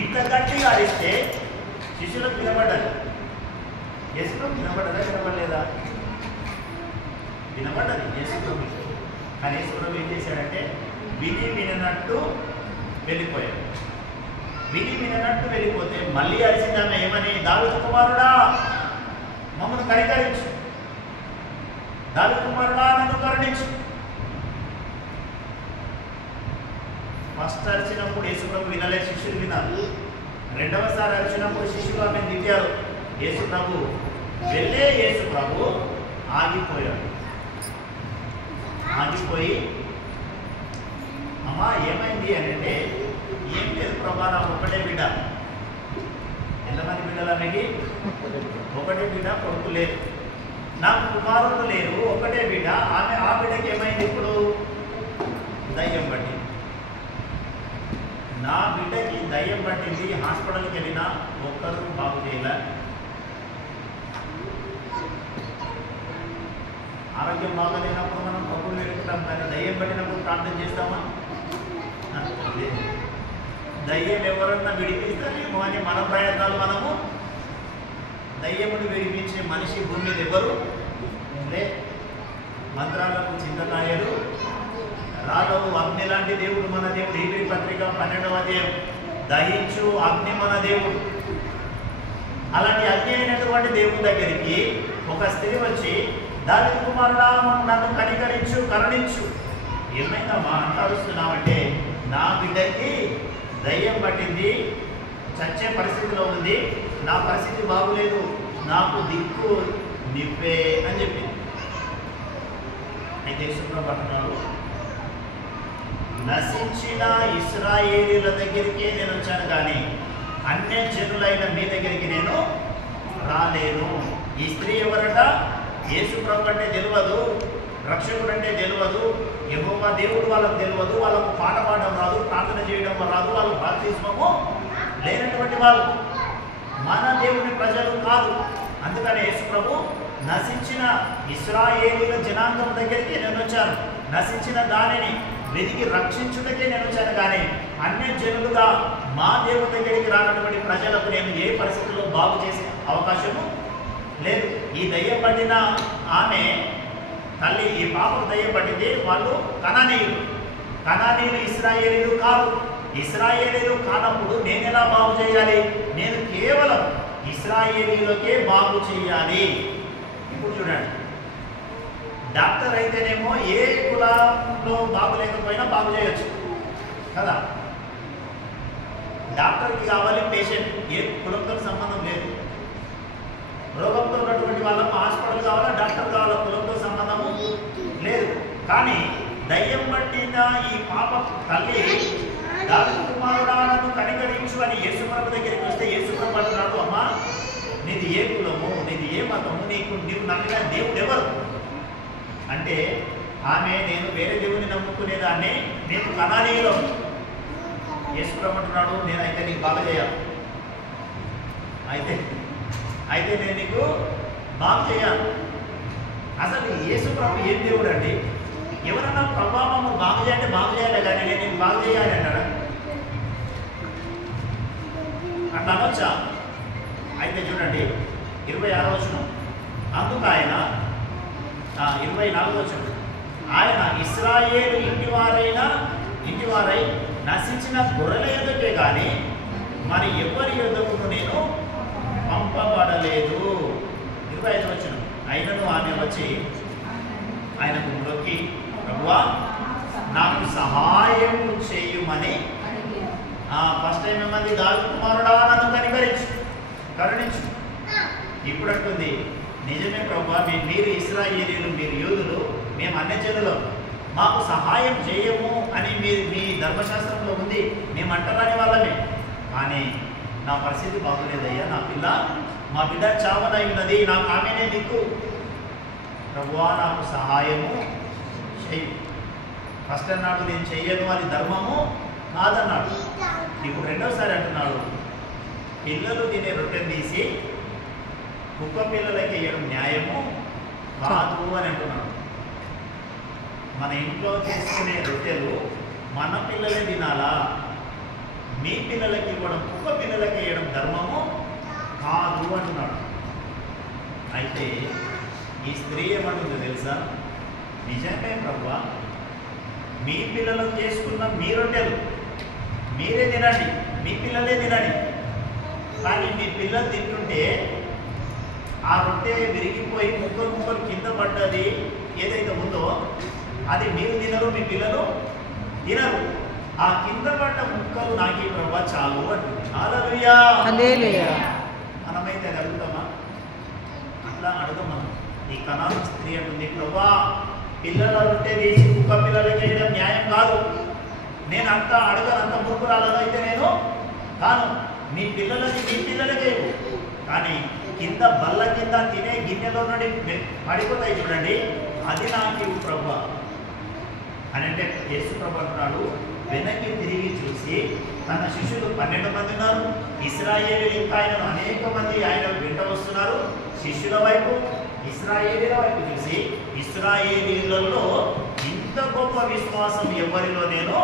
ఇంత గట్టిగా అరిస్తే శిష్యులకు వినబడ్డారు. యేసుప్రభు వినబడ్డదా వినబడలేదా? వినబడ్డది యేసుప్రభు. కానీ యేసుప్రభు ఏం చేశాడంటే విని వినట్టు వెళ్ళిపోయాడు. విని వినట్టు వెళ్ళిపోతే మళ్ళీ అరిసిందామె ఏమని, దావీదు కుమారుడా మమ్మల్ని కనికరించు, దావీదు కుమారుడా నన్ను కరుణించు. ఫస్ట్ అరిచినప్పుడు యేసుప్రభు వినలే, శిష్యులు విన్నారు. రెండవసారి అరిచినప్పుడు శిష్యులు ఆమె దిగారు. యేసుప్రభు వెళ్ళే యేసుప్రభు ఆగిపోయాడు. ఆగిపోయి అమ్మా ఏమైంది అని అంటే, ఏం లేదు ప్రభా, నాకు ఒకటే బిడ్డ. ఎంతమంది బిడ్డలు అనేది? ఒకటే బిడ్డ, కొడుకు లేదు. నాకు కుమారుడు లేరు, ఒకటే బిడ్డ. ఆ బిడ్డకి ఏమైంది? ఇప్పుడు దయ్యం పట్టింది. నా బిడ్డకి దయ్యం పట్టింది, హాస్పిటల్కి వెళ్ళినా ఒక్కరు బాగు చేయలే. ఆరోగ్యం బాగాలేనప్పుడు మనం కబుర్లు పెట్టుకుంటాం, కానీ దయ్యం పట్టినప్పుడు ప్రార్థన చేస్తామా? దయ్యం ఎవరన్నా విడిపిస్తారేమో అని మన ప్రయత్నాలు. మనము దయ్యముని విడిపించే మనిషి భూమి మీద ఎవరు లే. మంత్రాలకు చింతకాయలు రాఘవు, అగ్ని లాంటి దేవుడు మన దేవుడు. హీబ్రీ పత్రిక 12వ అధ్యాయం, దహించు అగ్ని మన దేవుడు. అలాంటి అగ్ని అయినటువంటి దేవుడి దగ్గరికి ఒక స్త్రీ వచ్చి, దావీదు కుమారుడా నన్ను కనికరించు, కరుణించు. ఏమైందమ్మా అంత అరుస్తున్నావంటే, నా బిడ్డకి దయ్యం పట్టింది, చచ్చే పరిస్థితిలో ఉంది, నా పరిస్థితి బాగులేదు, నాకు దిక్కు నివ్వే అని చెప్పింది. అయితే యేసుప్రభు అంటున్నాడు, నశించిన ఇశ్రాయేలీయుల దగ్గరికే నేను వచ్చాను, కానీ అన్య జనులైన మీ దగ్గరికి నేను రాలేను. ఈ స్త్రీ ఎవరట? యేసుప్రభు అంటే తెలియదు, రక్షకుడు అంటే తెలియదు, యెహోవా దేవుడు వాళ్ళకు తెలియదు, వాళ్ళకు పాట పాడడం రాదు, ప్రార్థన చేయడం రాదు, వాళ్ళు బాప్తిస్మము లేనటువంటి వాళ్ళు, మన దేవుని ప్రజలు కాదు. అందుకని యేసుప్రభు నశించిన ఇశ్రాయేలీయుల జనాంగం దగ్గరికి నేను వచ్చాను, నశించిన దానిని వెతికి రక్షించుటకే నేను వచ్చాను, కానీ అన్య జనులుగా మా దేవుడి దగ్గరికి రానటువంటి ప్రజలకు నేను ఏ పరిస్థితుల్లో బాగు చేసే అవకాశము లేదు. ఈ దయ్యం పట్టిన ఆమె తల్లి, ఈ పాపకు దయ్యం పట్టింది. వాళ్ళు కనానీయులు. కనానీయులు ఇశ్రాయేలీయులు కాదు. ఇశ్రాయేలీయులు కానప్పుడు నేను ఎలా బాగు చేయాలి? నేను కేవలం ఇశ్రాయేలీయులకే బాగు చేయాలి. ఇప్పుడు చూడండి, డాక్టర్ అయితేనేమో ఏ కులంలో బాగులేకపోయినా బాగు చేయొచ్చు కదా. డాక్టర్కి కావాలి పేషెంట్, ఏ కులంతో సంబంధం లేదు. రోగంతో ఉన్నటువంటి వాళ్ళకు హాస్పిటల్ కావాలా, డాక్టర్ కావాలా, కులంతో సంబంధము లేదు. కానీ దయ్యం పట్టిన ఈ పాప తల్లి, దావీదు కుమారుడా నన్ను కనికరించు అని యేసుప్రభు దగ్గరికి వస్తే యేసుప్రభు అంటున్నాడు, అమ్మా నీది ఏ కులము, నీది ఏ మతము, నీవు నమ్మిన దేవుడు ఎవరు అంటే, ఆమె నేను వేరే దేవుని నమ్ముకునేదాన్ని, నేను కనానీయులో. యేసుప్రభు అంటున్నాడు, నేనైతే నీకు బాగా చేయాలి, అయితే నేను నీకు బాగు చేయాలి. అసలు యేసుప్రభు ఏం దేవుడు అండి? ఎవరన్నా ప్రభావం బాగు చేయాలంటే బాగు చేయాలి, కానీ నేను నీకు బాగు చేయాలి అంటారా? అట్లా అనొచ్చా? అయితే చూడండి 26వ వచనం, అందుకు ఆయన 24వ వచనం, ఆయన ఇశ్రాయేలు ఇంటివారై నశించిన గొర్రెల యొద్దకే కానీ మరి ఎవరి యొద్దకు నేను పంపబడలేదు. 25వ వచనం, అయినను ఆమె వచ్చి ఆయనకు మొక్కి, ప్రభువా నాకు సహాయం చేయుమని. ఫస్ట్ టైం ఏమంది? దావీదు కుమారుడా నన్ను కరుణించు. ఇప్పుడు అంటుంది, నిజమే ప్రభువా, మీరు ఇశ్రాయేలీయులు, మీరు యూదులు, మేము అన్యజనులు, మాకు సహాయం చేయము అని మీ ధర్మశాస్త్రంలో ఉంది, మేము అంటరాని వాళ్ళమే. కానీ నా పరిస్థితి బాగోలేదయ్యా, మా బిడ్డ చావనై ఉన్నది, నాకు ఆమెనే దిక్కు. ప్రభువా నాకు సహాయము చెయ్యి. ఫస్ట్ అన్నాడు నేను చెయ్యను, అది ధర్మము కాదన్నాడు. ఇప్పుడు రెండోసారి అంటున్నాడు, పిల్లలు తినే రొట్టెను తీసి కుక్క పిల్లలకి వేయడం న్యాయము కాదు అని అంటున్నాడు. మన ఇంట్లో చేసుకునే రొట్టెలు మన పిల్లలే తినాలా? మీ పిల్లలకి ఇవ్వడం కుక్క పిల్లలకి ఇవ్వడం ధర్మము కాదు అంటున్నాడు. అయితే ఈ స్త్రీ ఏమంటుందో తెలుసా? నిజమే ప్రభువా, మీ పిల్లలకు చేసుకున్న మీ రొట్టెలు మీరే తినండి, మీ పిల్లలే తినండి. కానీ మీ పిల్లలు తింటుంటే ఆ రొట్టె విరిగిపోయి ముక్కలు కింద పడ్డది ఏదైతే ఉందో అది మీరు తినరు, మీ పిల్లలు తినరు. ఆ కింద పడ్డ ముక్కలు నాకి ప్రభా చాలు అంటుంది. హల్లెలూయా. మనమైతే అడుగుతామా? అట్లా అడగమా? ఈ కనాను స్త్రీ అంటుంది, ప్రభా పిల్లల రొట్టె తీసి కుక్క పిల్లలకి వేయడం న్యాయం కాదు. నేను అంత అడగనంత మూర్ఖురాలనైతే నేను కాను. మీ పిల్లలకి మీ పిల్లలకే. కానీ కింద బల్ల కింద తినే గిన్నెలో నుండి పడిపోతాయి చూడండి, అది నాకు ప్రభా అని అంటే యేసు ప్రభు అంటున్నాడు. వెనక్కి తిరిగి చూసి తన శిష్యులు 12 మంది ఉన్నారు. ఇశ్రాయేలీయులు ఇంకా ఆయనను అనేక మంది ఆయన వెంట వస్తున్నారు. శిష్యుల వైపు ఇశ్రాయేలీయుల వైపు చూసి, ఇశ్రాయేలీయులలో ఇంత గొప్ప విశ్వాసం ఎవరిలో నేను